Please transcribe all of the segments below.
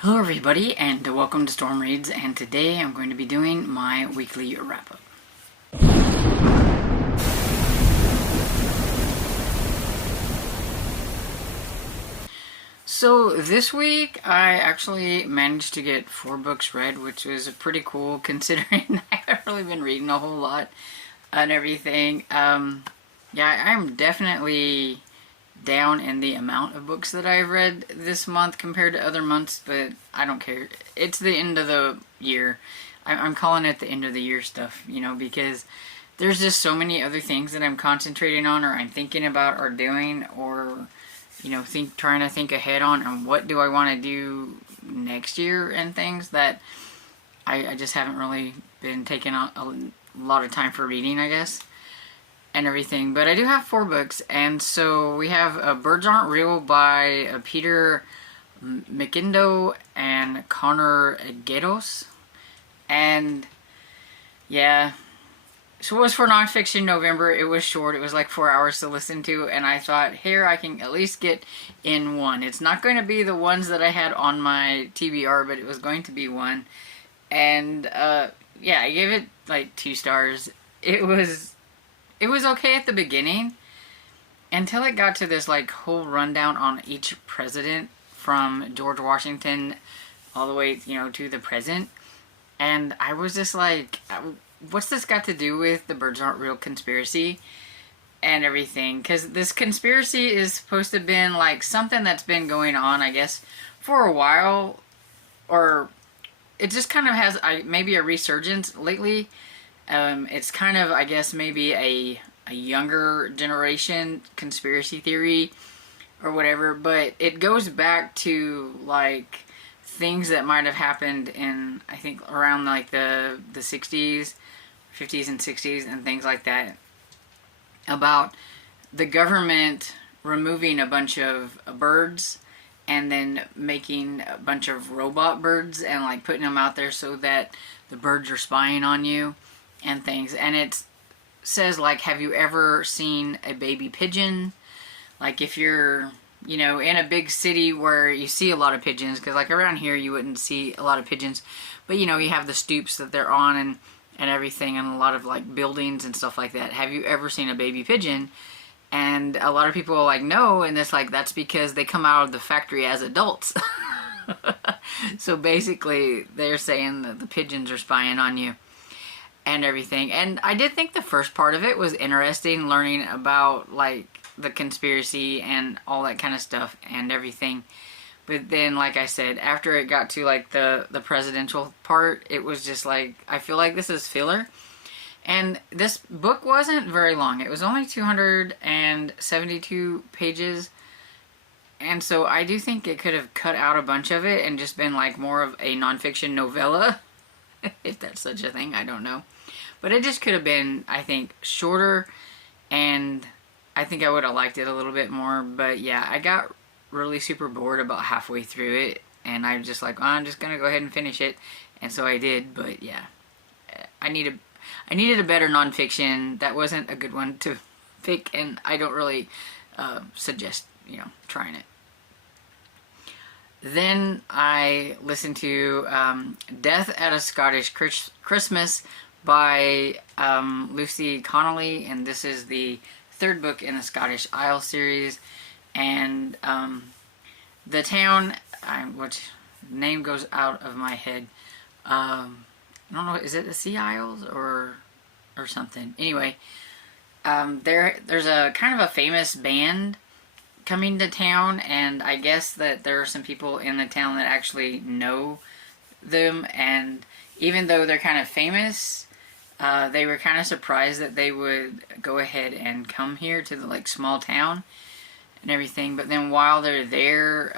Hello everybody and welcome to Storm Reads, and today I'm going to be doing my weekly wrap-up. So this week I actually managed to get 4 books read, which was pretty cool considering I haven't really been reading a whole lot and everything. Yeah, I'm definitely down in the amount of books that I've read this month compared to other months, but I don't care. It's the end of the year. I'm calling it the end of the year stuff, because there's just so many other things that I'm concentrating on, or I'm thinking about, or doing, or trying to think ahead on, and what do I want to do next year, and things that I just haven't really been taking a lot of time for reading, I guess, and everything. But I do have 4 books, and so we have Birds Aren't Real by Peter McIndoe and Connor Gatos. And yeah, so it was for nonfiction November. It was short. It was like 4 hours to listen to, and I thought, here I can at least get in one. It's not going to be the ones that I had on my TBR, but it was going to be one. And yeah, I gave it like 2 stars. It was okay at the beginning until it got to this like whole rundown on each president from George Washington all the way, to the present. And I was just like, what's this got to do with the Birds Aren't Real conspiracy and everything? Because this conspiracy is supposed to have been like something that's been going on, I guess, for a while, or it just kind of has maybe a resurgence lately. It's kind of, I guess, maybe a younger generation conspiracy theory or whatever, but it goes back to like things that might have happened in, I think, around like the 60s, 50s and 60s and things like that, about the government removing a bunch of birds and then making a bunch of robot birds and like putting them out there so that the birds are spying on you and things. And it says, like, have you ever seen a baby pigeon? Like, if you're, in a big city where you see a lot of pigeons, because like around here you wouldn't see a lot of pigeons, but you have the stoops that they're on and everything, and a lot of like buildings and stuff like that. Have you ever seen a baby pigeon? And a lot of people are like, no, and it's like, that's because they come out of the factory as adults. So basically they're saying that the pigeons are spying on you and everything. And I did think the first part of it was interesting, learning about like the conspiracy and all that kind of stuff and everything. But then, like I said, after it got to like the presidential part, it was just like, I feel like this is filler. And this book wasn't very long. It was only 272 pages. And so I do think it could have cut out a bunch of it and just been like more of a nonfiction novella. If that's such a thing, I don't know. But it just could have been, I think, shorter, and I think I would have liked it a little bit more. But yeah, I got really super bored about halfway through it, and I was just like, oh, I'm just gonna go ahead and finish it. And so I did. But yeah, I needed a better nonfiction. That wasn't a good one to pick, and I don't really suggest trying it. Then I listened to Death at a Scottish Christmas by Lucy Connolly, and this is the 3rd book in the Scottish Isle series. And the town, which name goes out of my head, I don't know, is it the Sea Isles or something? Anyway, there's a kind of a famous band coming to town, and I guess that there are some people in the town that actually know them, and even though they're kind of famous, they were kind of surprised that they would go ahead and come here to the like small town and everything. But then while they're there,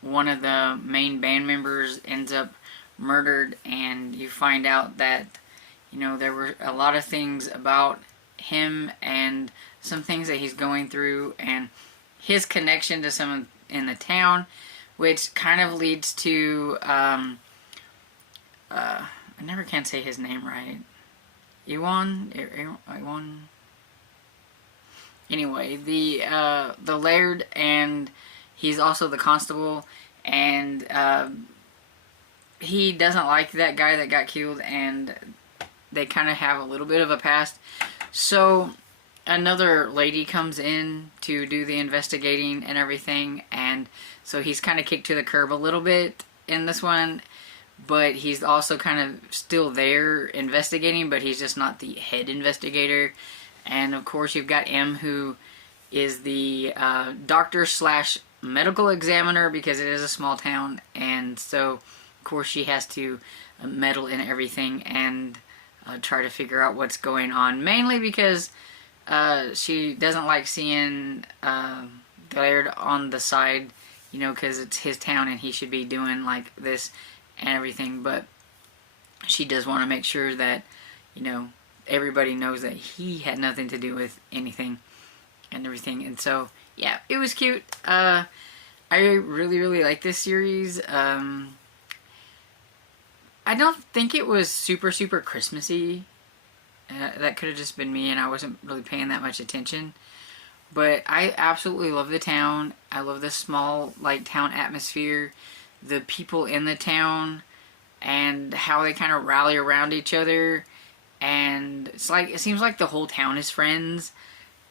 one of the main band members ends up murdered, and you find out that there were a lot of things about him and some things that he's going through, and his connection to someone in the town, which kind of leads to I never can say his name right. Ewan. Anyway, the laird, and he's also the constable, and he doesn't like that guy that got killed, and they kind of have a little bit of a past. So another lady comes in to do the investigating and everything, and so he's kind of kicked to the curb a little bit in this one, but he's also kind of still there investigating, but he's just not the head investigator. And of course you've got M, who is the doctor slash medical examiner, because it is a small town, and so of course she has to meddle in everything and try to figure out what's going on, mainly because she doesn't like seeing Laird on the side, you know, because it's his town and he should be doing like this and everything, but she does want to make sure that, you know, everybody knows that he had nothing to do with anything and everything. And so yeah, it was cute. I really like this series. I don't think it was super Christmassy. That could have just been me, and I wasn't really paying that much attention. But I absolutely love the town. I love the small, like, town atmosphere, the people in the town, and how they kind of rally around each other. And it's like, it seems like the whole town is friends,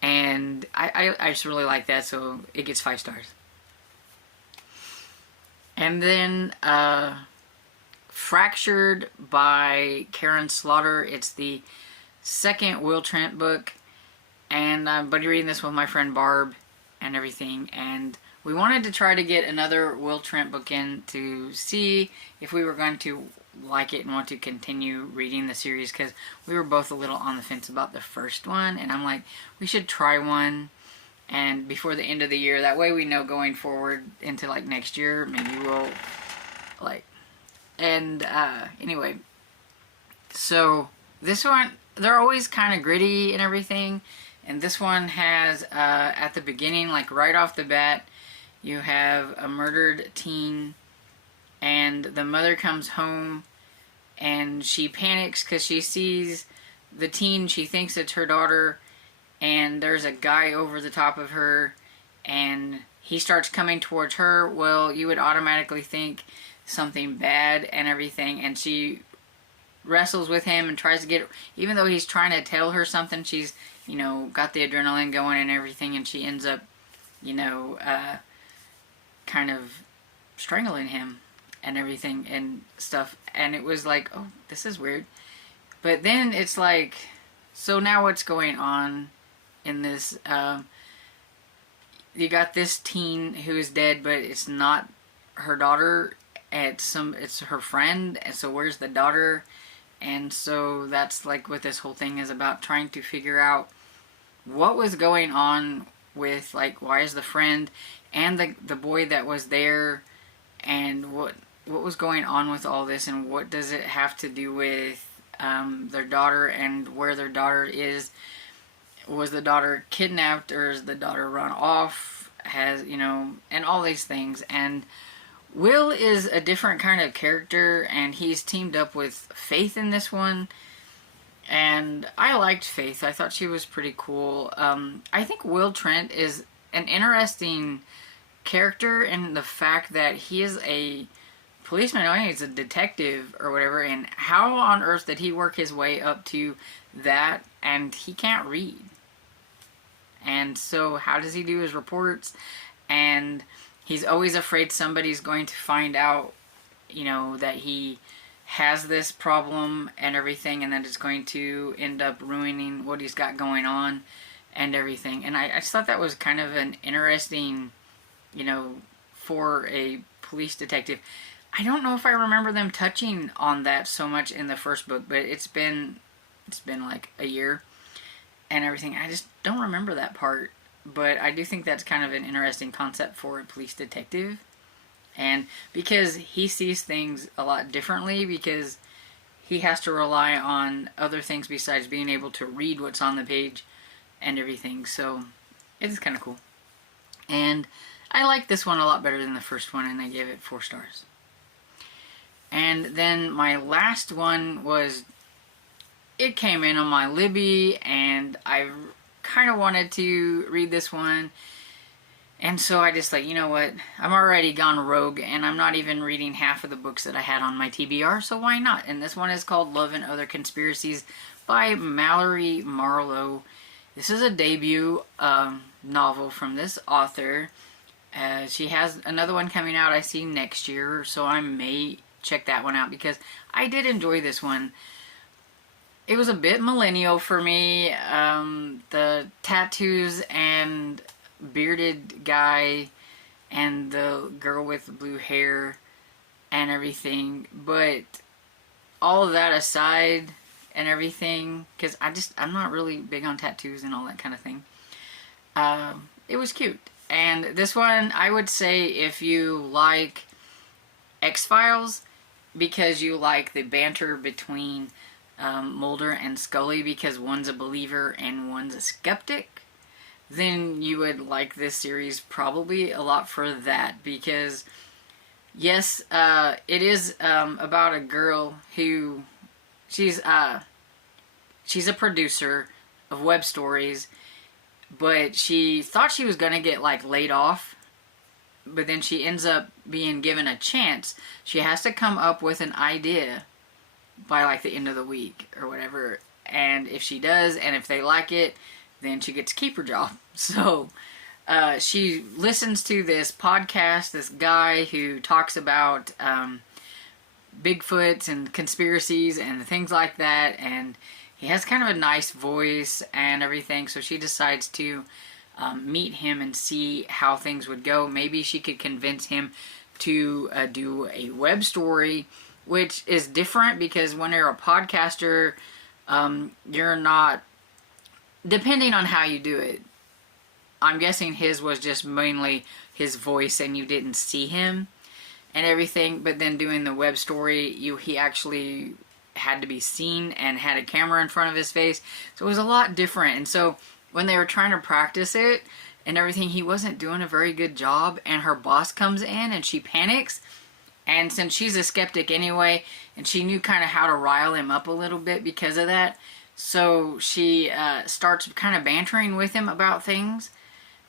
and I just really like that, so it gets 5 stars. And then Fractured by Karen Slaughter. It's the second Will Trent book, and I'm buddy reading this with my friend Barb and everything, and we wanted to try to get another Will Trent book in to see if we were going to like it and want to continue reading the series, because we were both a little on the fence about the first one, and I'm like, we should try one and before the end of the year, that way we know going forward into like next year, maybe we'll like. And anyway, so this one, they're always kind of gritty and everything, and this one has at the beginning, like right off the bat, you have a murdered teen, and the mother comes home and she panics because she sees the teen. She thinks it's her daughter, and there's a guy over the top of her, and he starts coming towards her. Well, you would automatically think something bad and everything, and she wrestles with him and tries to get, even though he's trying to tell her something, she's, you know, got the adrenaline going and everything, and she ends up, you know, kind of strangling him and everything and stuff. And it was like, oh, this is weird. But then it's like, so now what's going on in this? You got this teen who is dead, but it's not her daughter. It's her friend. And so where's the daughter? And so that's like what this whole thing is about, trying to figure out what was going on with, like, why is the friend and the boy that was there, and what was going on with all this, and what does it have to do with their daughter, and where their daughter is. Was the daughter kidnapped, or is the daughter run off? Has, you know, and all these things. And Will is a different kind of character, and he's teamed up with Faith in this one. And I liked Faith. I thought she was pretty cool. I think Will Trent is an interesting character in the fact that he is a policeman. I mean, he's a detective or whatever, and how on earth did he work his way up to that? And he can't read. And so how does he do his reports? And he's always afraid somebody's going to find out, you know, that he has this problem and everything, and that it's going to end up ruining what he's got going on and everything. And I just thought that was kind of an interesting, you know, for a police detective. I don't know if I remember them touching on that so much in the first book, but it's been like a year and everything. I just don't remember that part, but I do think that's kind of an interesting concept for a police detective. And because he sees things a lot differently, because he has to rely on other things besides being able to read what's on the page and everything. So it's kind of cool. And I like this one a lot better than the first one, and I gave it 4 stars. And then my last one was, it came in on my Libby, and I kind of wanted to read this one. And so I just like, you know what, I'm already gone rogue and I'm not even reading half of the books that I had on my TBR, so why not? And this one is called Love and Other Conspiracies by Mallory Marlowe. This is a debut novel from this author. She has another one coming out, I see, next year, so I may check that one out because I did enjoy this one. It was a bit millennial for me. The tattoos and bearded guy and the girl with blue hair and everything, but all of that aside and everything, because I'm not really big on tattoos and all that kind of thing, it was cute. And this one, I would say if you like X-Files, because you like the banter between Mulder and Scully, because one's a believer and one's a skeptic, then you would like this series probably a lot for that. Because yes, it is about a girl who she's a producer of web stories, but she thought she was gonna get like laid off, but then she ends up being given a chance. She has to come up with an idea by like the end of the week or whatever, and if she does and if they like it, then she gets to keep her job. So she listens to this podcast, this guy who talks about Bigfoots and conspiracies and things like that, and he has kind of a nice voice and everything, so she decides to meet him and see how things would go. Maybe she could convince him to do a web story, which is different because when you're a podcaster, you're not, depending on how you do it. I'm guessing his was just mainly his voice and you didn't see him and everything, but then doing the web story, he actually had to be seen and had a camera in front of his face, so it was a lot different. And so when they were trying to practice it and everything, he wasn't doing a very good job, and her boss comes in and she panics, and since she's a skeptic anyway, and she knew kind of how to rile him up a little bit because of that, so she starts kind of bantering with him about things.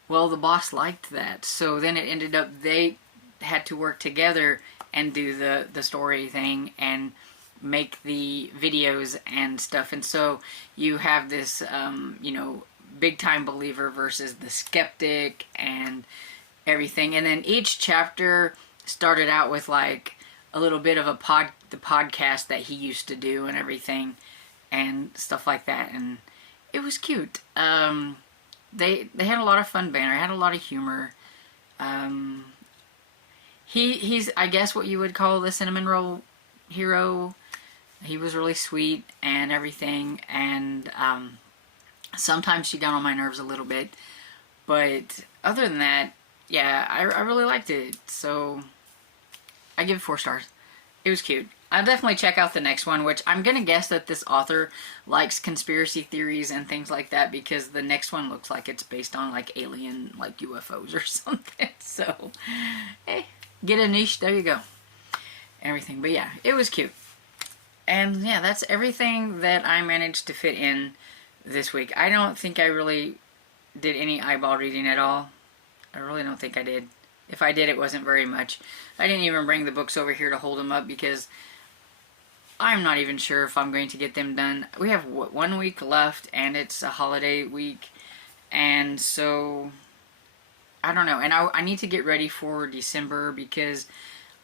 Well, the boss liked that, so then it ended up they had to work together and do the story thing and make the videos and stuff. And so you have this, big time believer versus the skeptic and everything. And then each chapter started out with like a little bit of the podcast that he used to do and everything and stuff like that. And it was cute. They had a lot of fun banter, had a lot of humor. He's, I guess, what you would call the cinnamon roll hero. He was really sweet and everything, and sometimes she got on my nerves a little bit, but other than that, yeah, I really liked it, so I give it 4 stars. It was cute. I'll definitely check out the next one, which I'm gonna guess that this author likes conspiracy theories and things like that, because the next one looks like it's based on like alien, like UFOs or something. So, hey, get a niche, there you go. Everything, but yeah, it was cute. And yeah, that's everything that I managed to fit in this week. I don't think I really did any eyeball reading at all. I really don't think I did. If I did, it wasn't very much. I didn't even bring the books over here to hold them up because I'm not even sure if I'm going to get them done. We have 1 week left and it's a holiday week. And so, I don't know. And I need to get ready for December because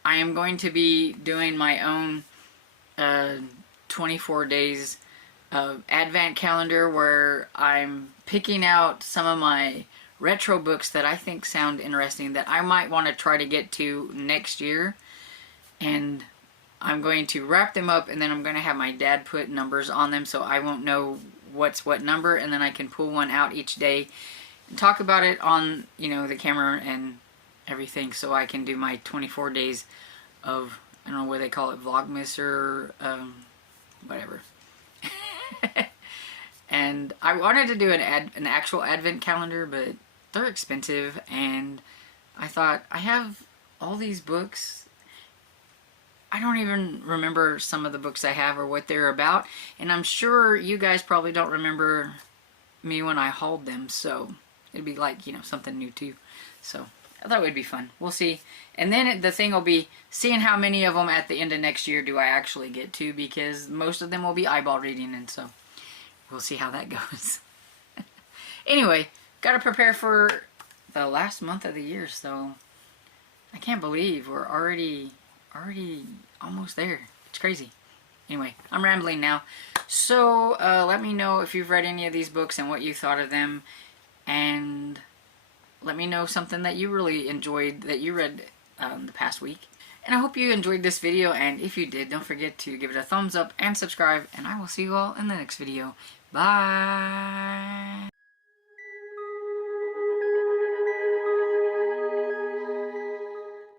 I am going to be doing my own 24 days of Advent calendar where I'm picking out some of my retro books that I think sound interesting that I might want to try to get to next year, and I'm going to wrap them up, and then I'm going to have my dad put numbers on them so I won't know what's what number, and then I can pull one out each day and talk about it on, the camera and everything, so I can do my 24 days of, I don't know what they call it, Vlogmas or whatever. And I wanted to do an actual Advent calendar, but they're expensive, and I thought, I have all these books. I don't even remember some of the books I have or what they're about, and I'm sure you guys probably don't remember me when I hauled them, so it'd be like, something new too. So I thought it would be fun. We'll see. And then the thing will be seeing how many of them at the end of next year do I actually get to, because most of them will be eyeball reading, and so we'll see how that goes. Anyway, gotta prepare for the last month of the year, so I can't believe we're already almost there. It's crazy. Anyway, I'm rambling now. So let me know if you've read any of these books and what you thought of them, and let me know something that you really enjoyed that you read the past week. And I hope you enjoyed this video, and if you did, don't forget to give it a thumbs up and subscribe, and I will see you all in the next video. Bye!